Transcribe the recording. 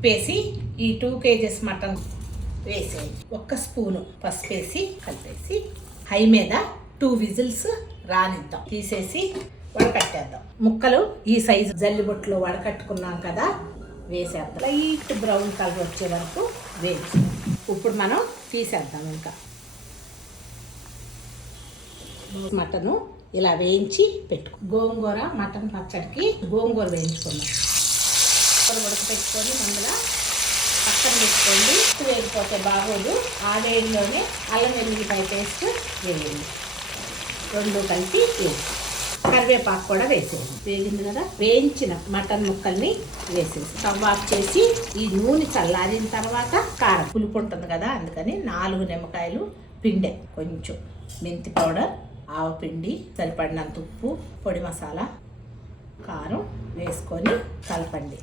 ఉప్పేసి ఈ 2 kgs mutton వేసేయండి. 1 స్పూను పసుపు వేసి కలిపేసి హై మీద 2 విజిల్స్ రానిద్దాం. తీసేసి వడకట్టేద్దాం. ముక్కలు ఈ సైజు జల్లిబొట్టులో వడకట్టుకున్నాం కదా, వేసేద్దాం. లైట్ బ్రౌన్ కలర్ వచ్చే వరకు వేసి ఇప్పుడు మనం తీసేద్దాం. ఇంకా మటను ఇలా వేయించి పెట్టుకో. గోంగూర మటన్ పచ్చడికి గోంగూర వేయించుకున్నాం. ఉడకపెట్టుకొని అందులో పక్కన పెట్టుకోండి. వేగిపోతే బాగోదు. ఆ వేడిలోనే అల్లం వెల్లుల్లిపాయ పేస్ట్ వేయండి. 2 కలిపి కరివేపాకు కూడా వేసేయండి. వేగింది కదా, వేయించిన మటన్ ముక్కల్ని వేసేసి స్టవ్ ఆఫ్ చేసి ఈ నూనె చల్లారిన తర్వాత కారం పులుపు ఉంటుంది కదా, అందుకని 4 నిమ్మకాయలు పిండే, కొంచెం మెంతి పౌడర్, ఆవపిండి, సరిపడినంత ఉప్పు, పొడి మసాలా, కారం వేసుకొని కలపండి.